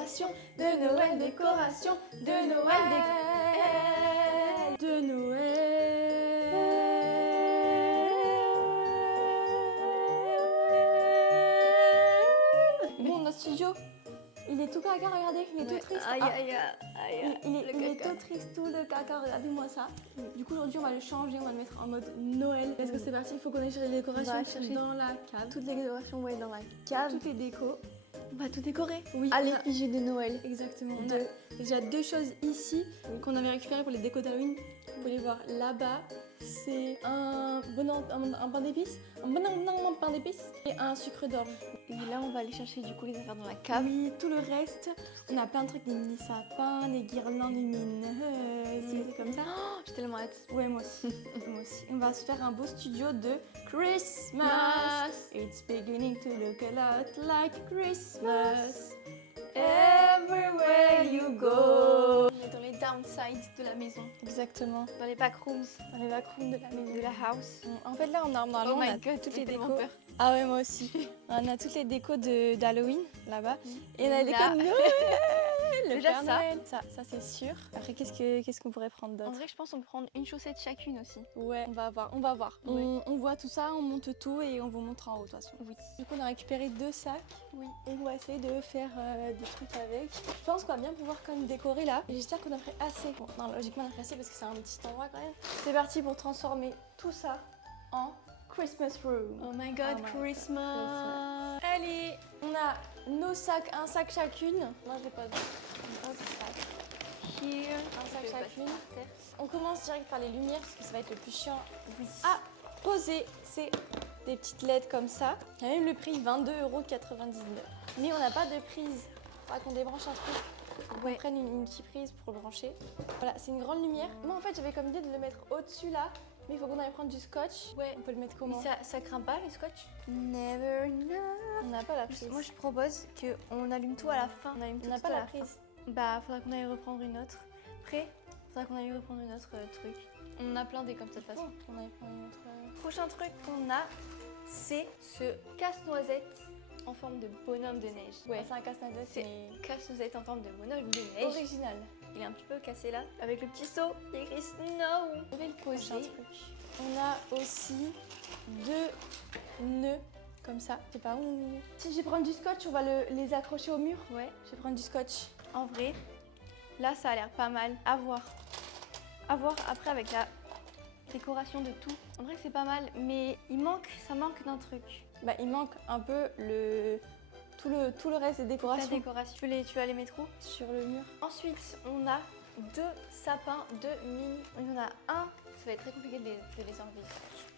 décoration, de Noël, décoration, de Noël, de Noël. Bon, notre studio, il est tout caca, regardez, il est tout triste. Aïe, aïe, aïe. Il est tout triste, tout le caca, regardez-moi ça. Du coup, aujourd'hui, on va le changer, on va le mettre en mode Noël. Est-ce que c'est parti? Il faut qu'on aille chercher les décorations dans la cave. Toutes les décorations, ouais, dans la cave. Toutes les décos. On va tout décorer. Oui. À l'effigie de Noël. Exactement. On a déjà deux choses ici qu'on avait récupérées pour les décos d'Halloween. Vous pouvez les voir là-bas. C'est un pain d'épices, un pain d'épices et un sucre d'orge. Et là, on va aller chercher du coup les affaires dans la cave. Oui, tout le reste, on a plein de trucs, des mini sapins, des guirlandes lumineuses, des trucs comme ça. Oh, j'ai tellement hâte. Ouais, moi aussi. Moi aussi. On va se faire un beau studio de Christmas. It's beginning to look a lot like Christmas. Everywhere you go. On est dans les downsides de la maison. Exactement. Dans les backrooms Dans les backrooms de la maison. de la house. En fait, là, on a Oh on my a god, toutes j'ai les tellement décos. peur. Ah ouais, moi aussi. On a toutes les décos d'Halloween là-bas. Et on a les Là. décos de Noël. Le Déjà Père ça. Noël. Ça c'est sûr. Après, qu'est-ce qu'on pourrait prendre En d'autre? vrai, je pense qu'on peut prendre une chaussette chacune aussi. Ouais, on va voir. Ouais. On voit tout ça, on monte tout et on vous montre en haut de toute façon. Oui. Du coup, on a récupéré 2 sacs. Oui. Et on va essayer de faire des trucs avec. Je pense qu'on va bien pouvoir quand même décorer là. Et j'espère qu'on a pris assez. Bon, non, logiquement, on a pris assez parce que c'est un petit endroit quand même. C'est parti pour transformer tout ça en Christmas room. Oh my god, Oh my Christmas. Allez, on a nos sacs, un sac chacune. Moi, je l'ai pas vu. Un sac. Here. Un sac Je vais chacune. passer par terre. On commence direct par les lumières parce que ça va être le plus chiant. Oui. À poser, c'est des petites LED comme ça. Il y a même le prix 22,99 €. Mais on n'a pas de prise. Il faudra qu'on débranche un truc. Ouais. On prenne une petite prise pour le brancher. Voilà, c'est une grande lumière. Moi, en fait, j'avais comme idée de le mettre au-dessus là. Mais il faut qu'on aille prendre du scotch. Ouais. On peut le mettre Mais comment? ça craint pas le scotch? Never know. On n'a pas la prise. Moi, je propose qu'on allume tout à la fin. On allume On n'a tout pas à la la fin. prise. Bah, faudra qu'on aille reprendre une autre. Après, faudra qu'on aille reprendre une autre truc. On en a plein des comme ça de toute façon. On aille prendre une autre. Prochain truc qu'on a, c'est ce casse-noisette en forme de bonhomme de neige. Ouais, c'est un casse-noisette. C'est casse-noisette en forme de bonhomme de neige. Original. Il est un petit peu cassé là. Avec le petit seau, il y a écrit Snow. Je vais le poser. Prochain truc. On a aussi 2 nœuds comme ça. Je sais pas où. Si je vais prendre du scotch, on va les accrocher au mur. Ouais. Je vais prendre du scotch. En vrai, là, ça a l'air pas mal. À voir. À voir après avec la décoration de tout. En vrai, c'est pas mal, mais ça manque d'un truc. Bah, il manque un peu tout le reste des La décorations décoration. Tu vas les mettre où? sur le mur. Ensuite, on a 2 sapins de mini. Il y en a un, ça va être très compliqué de les enlever.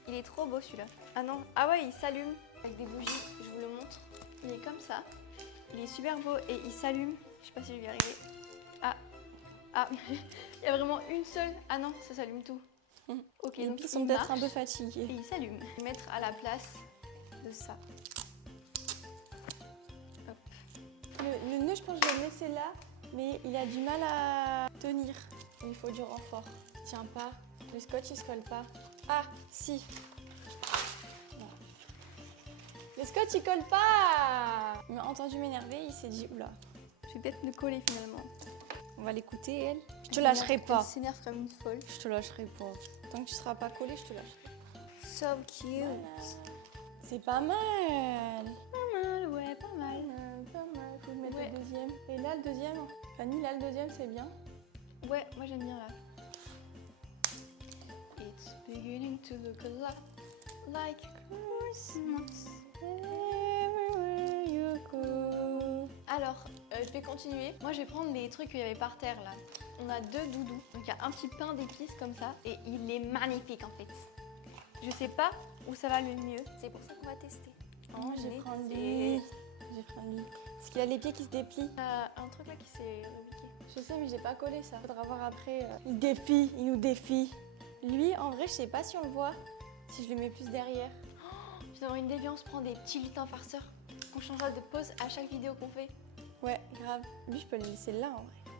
Il est trop beau celui-là. Ah non, ah ouais, il s'allume avec des bougies, je vous le montre. Il est comme ça. Il est super beau et il s'allume. Je sais pas si je vais y arriver. Ah, il y a vraiment une seule. Ah non, ça s'allume tout. Ok, Et donc puis ils sont il peut-être un marche peu et fatigués. il s'allume. Mettre à la place de ça. Le nœud, je pense que je vais le laisser là, mais il a du mal à tenir. Il faut du renfort. Il tient pas. Le scotch, il se colle pas. Ah, si. Non. Le scotch, il colle pas. Il m'a entendu m'énerver, il s'est dit, oula, Je vais peut-être le coller finalement. on va l'écouter, elle. Je te lâcherai pas. Elle s'énerve comme une folle. Je te lâcherai pas. Tant que tu seras pas collé, je te lâcherai. So cute. Voilà. C'est pas mal. Pas mal, ouais, pas mal. Pas mal. Faut le mettre Ouais. le deuxième. Et là, le deuxième. Fanny, là, le deuxième, c'est bien. Ouais, moi j'aime bien là. It's beginning to look a lot like Christmas. Everywhere you go. Alors, je vais continuer. Moi, je vais prendre les trucs qu'il y avait par terre là. On a 2 doudous. Donc, il y a un petit pain d'épices comme ça. Et il est magnifique en fait. Je sais pas où ça va le mieux. C'est pour ça qu'on va tester. Oh, je vais prendre C'est- lui. Je vais prendre lui. Parce qu'il a les pieds qui se déplient. Il y a un truc là qui s'est repiqué. Je sais, mais j'ai pas collé ça. Faudra voir après. Il défie, il nous défie. Lui, en vrai, je sais pas si on le voit. Si je le mets plus derrière. Je vais avoir une déviance, prendre des petits lutins farceurs. On changera de pose à chaque vidéo qu'on fait. Ouais, grave. Lui, je peux le laisser là, en vrai.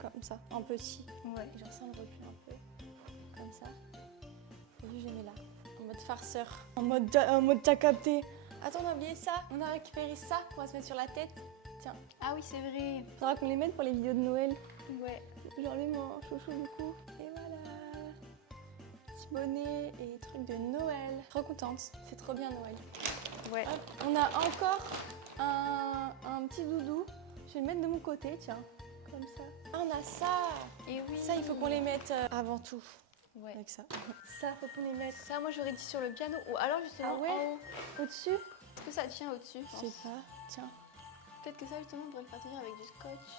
Comme ça, en petit. Ouais. Genre ça, on recule un peu. Comme ça. Et lui, je le mets là. En mode farceur. En mode t'as capté. Attends, on a oublié ça. On a récupéré ça qu'on va se mettre sur la tête. Tiens, Ah oui, c'est vrai. faudra qu'on les mette pour les vidéos de Noël. Ouais. J'enlève mon chouchou du coup. Et voilà. Petit bonnet et trucs de Noël. Trop contente. C'est trop bien Noël. Ouais. Hop, on a encore un petit doudou. Je vais le mettre de mon côté, tiens. Comme ça. Ah, on a ça. Et oui. Ça, il faut qu'on les mette avant tout. Ouais. Avec ça. Ça, faut qu'on les mette. Ça, moi, j'aurais dit sur le piano. Ou alors, justement, Ah ouais en haut. Au-dessus? Est-ce que ça tient au-dessus? Je sais pas. Tiens. Peut-être que ça, justement, on pourrait le faire tenir avec du scotch.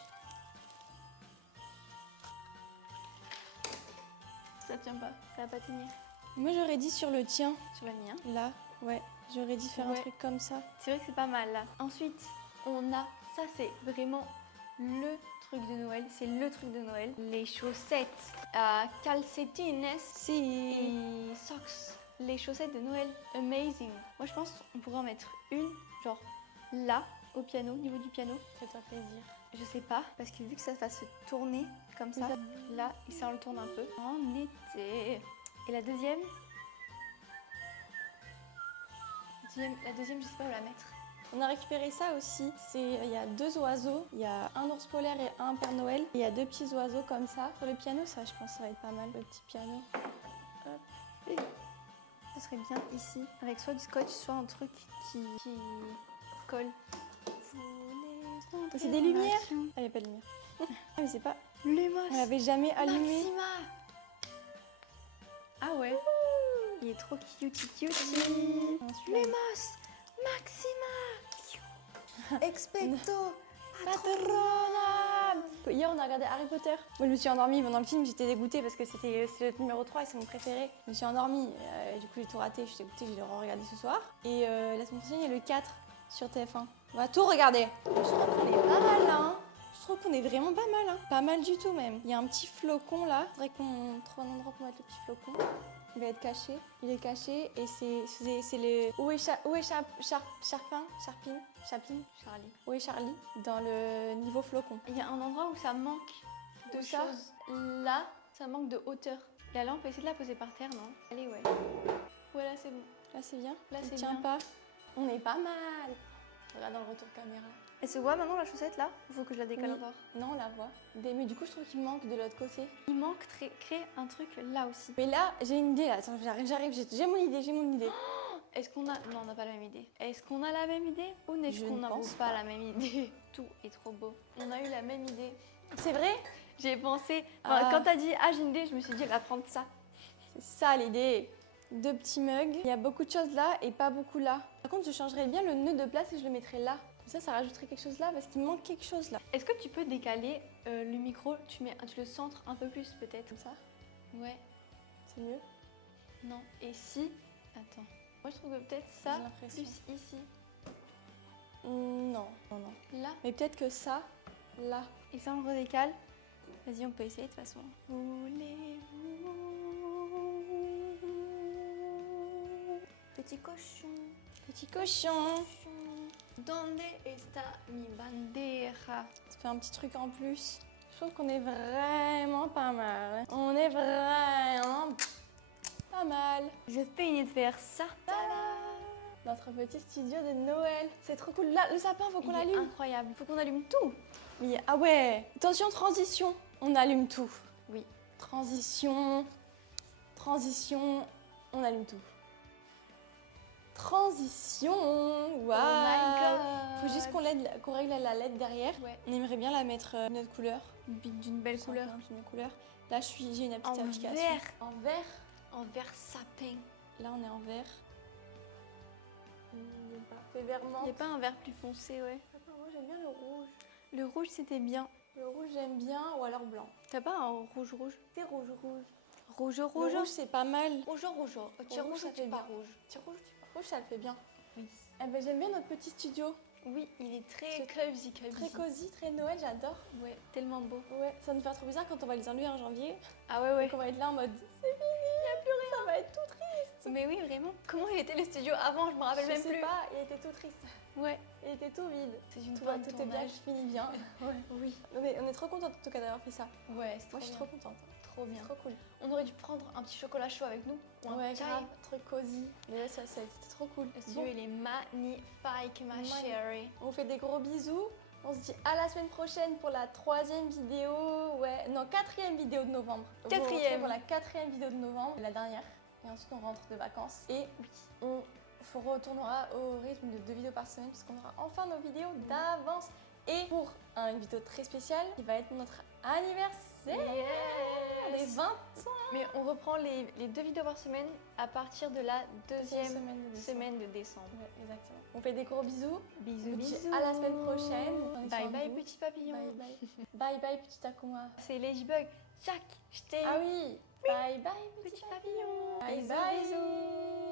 Ça tient pas. Ça va pas tenir. Moi, j'aurais dit sur le tien. Sur le mien. Là. Ouais. J'aurais dit faire un Ouais. truc comme ça. C'est vrai que c'est pas mal, là. Ensuite, on a... Ça, c'est vraiment le truc de Noël. C'est le truc de Noël. Les chaussettes à calcetines Si. et socks. Les chaussettes de Noël. Amazing. Moi, je pense qu'on pourrait en mettre une, genre là, au piano, au niveau du piano. Fais-toi plaisir. Je sais pas, parce que vu que ça va se tourner comme ça, là, et ça on le tourne un peu. En été. Et la deuxième, la deuxième, je sais pas où la mettre. On a récupéré ça aussi. Il y a 2 oiseaux. Il y a un ours polaire et un Père Noël. Il y a 2 petits oiseaux comme ça. Sur le piano, ça, je pense, ça va être pas mal. Le petit piano. Hop. Ce serait bien ici, avec soit du scotch, soit un truc qui colle. C'est des lumières. Ah, il n'y a pas de lumière. Ah, mais c'est pas. Lumos. On l'avait jamais allumé. Maxima. Ah ouais. Il est trop cutie cutie. Lumos. Maxima. Expecto Patronum. Hier, on a regardé Harry Potter. Moi, je me suis endormie pendant le film. J'étais dégoûtée parce que c'est le numéro 3 et c'est mon préféré. Je me suis endormie. Du coup, j'ai tout raté. Je suis dégoûtée. Je vais le re-regarder ce soir. Et la semaine prochaine, il y a le 4 sur TF1. On va tout regarder. Je trouve qu'on est pas mal là. Hein. Je trouve qu'on est vraiment pas mal. Hein. Pas mal du tout même. Il y a un petit flocon là. Il faudrait qu'on trouve un endroit pour mettre le petit flocon. Il va être caché. Il est caché et c'est le... Où est Charpin Charlie. Où est Charlie dans le niveau flocon. Il y a un endroit où ça manque de Où ça choses. Là, ça manque de hauteur. La lampe, essayer de la poser par terre, non? Allez, ouais. Ouais, là, c'est bon. Là c'est bien. Là, Il c'est tient bien. pas. On est pas mal. Regarde dans le retour caméra. Elle se voit maintenant la chaussette là? Il faut que je la décale Oui. encore. Non, on la voit. Mais du coup, je trouve qu'il manque de l'autre côté. Il manque créer un truc là aussi. Mais là, j'ai une idée là. Attends, j'arrive. J'ai mon idée. Est-ce qu'on a... Non, on n'a pas la même idée. Est-ce qu'on a la même idée? Ou est-ce Je qu'on ne n'a pense pas la même idée? Tout est trop beau. On a eu la même idée. C'est vrai? J'ai pensé... Enfin, Ah. quand t'as dit, ah, j'ai une idée, je me suis dit, elle va prendre ça. C'est ça l'idée. 2 petits mugs. Il y a beaucoup de choses là et pas beaucoup là. Par contre, je changerais bien le nœud de place et je le mettrais là. Comme ça rajouterait quelque chose là parce qu'il manque quelque chose là. Est-ce que tu peux décaler le micro? Tu le centres un peu plus peut-être. Comme ça, Ouais. c'est mieux. Non. Et si... Attends. Moi, je trouve que peut-être ça, J'ai l'impression. plus ici. Non. Là. Mais peut-être que ça, là. Et ça, on le redécale. Vas-y, on peut essayer de toute façon. Voulez-vous... Petit cochon. Petit cochon. Donde está mi bandera? Ça fait un petit truc en plus. Je trouve qu'on est vraiment pas mal. On est vraiment pas mal. Je finis de faire ça. Notre petit studio de Noël. C'est trop cool. Là, le sapin, faut qu'on Il est l'allume. incroyable. Faut qu'on allume tout. Oui, ah ouais. Attention, transition. On allume tout. Oui. Transition, on allume tout. Transition, waouh. Oh my god. Faut juste qu'on règle la LED derrière. Ouais. On aimerait bien la mettre d'une autre couleur. D'une belle couleur. D'une couleur. Là, j'ai une petite En application. vert. En vert. En vert sapin. Là, on est en vert. Parfait vert Il menthe. n'y a pas un vert plus foncé, ouais. Attends, moi j'aime bien le rouge. Le rouge, c'était bien. Le rouge, j'aime bien, ou alors blanc. T'as pas un rouge rouge? C'est rouge. Rouge Le rouge, c'est pas mal. rouge. Tu Rouge, rouge, ça tu fait pas bien. rouge. Rouge, ça le fait bien. Oui. Eh ben, j'aime bien notre petit studio. Oui, il est très C'est cozy. Très cosy, très Noël, j'adore. Ouais, tellement beau. Ouais, ça va nous faire trop bizarre quand on va les enlever en janvier. Ah ouais, ouais. On va être là en mode c'est fini, il n'y a plus rien, ça va être tout triste. Mais oui, vraiment. Comment il était le studio avant? Je me rappelle Je même sais plus. pas, il était tout triste. Ouais. Il était tout vide. C'est une Tout fin de est bien, tournage. je finis bien. Ouais. Oui. On est trop contente en tout cas d'avoir fait ça. Ouais, c'est Moi, je suis trop contente. trop bien. Trop cool. On aurait dû prendre un petit chocolat chaud avec nous. Ou un Ouais, chai. grave, truc cosy. Mais ouais, c'était trop cool. Le studio, Bon, il est magnifique, ma Magnifique. chérie. on vous fait des gros bisous. On se dit à la semaine prochaine pour la 3e vidéo. Ouais, non, 4e vidéo de novembre. Vous vous retrouvez pour la 4e vidéo de novembre, la dernière. Et ensuite, on rentre de vacances. Et on retournera au rythme de 2 vidéos par semaine puisqu'on aura enfin nos vidéos d'avance. Et pour une vidéo très spéciale, qui va être notre anniversaire, les 20 ans. Mais on reprend les 2 vidéos par semaine à partir de la 2e semaine de décembre. Ouais, exactement. On fait des gros bisous. Bisous, On vous dit bisous. à la semaine prochaine. Bye bye, petit papillon. Bye bye. Bye bye, petit Akuma. C'est Ladybug. Jack, je t'aime. Ah oui. Bye bye, Petit papillon. Bye Bisous, bye. bisous.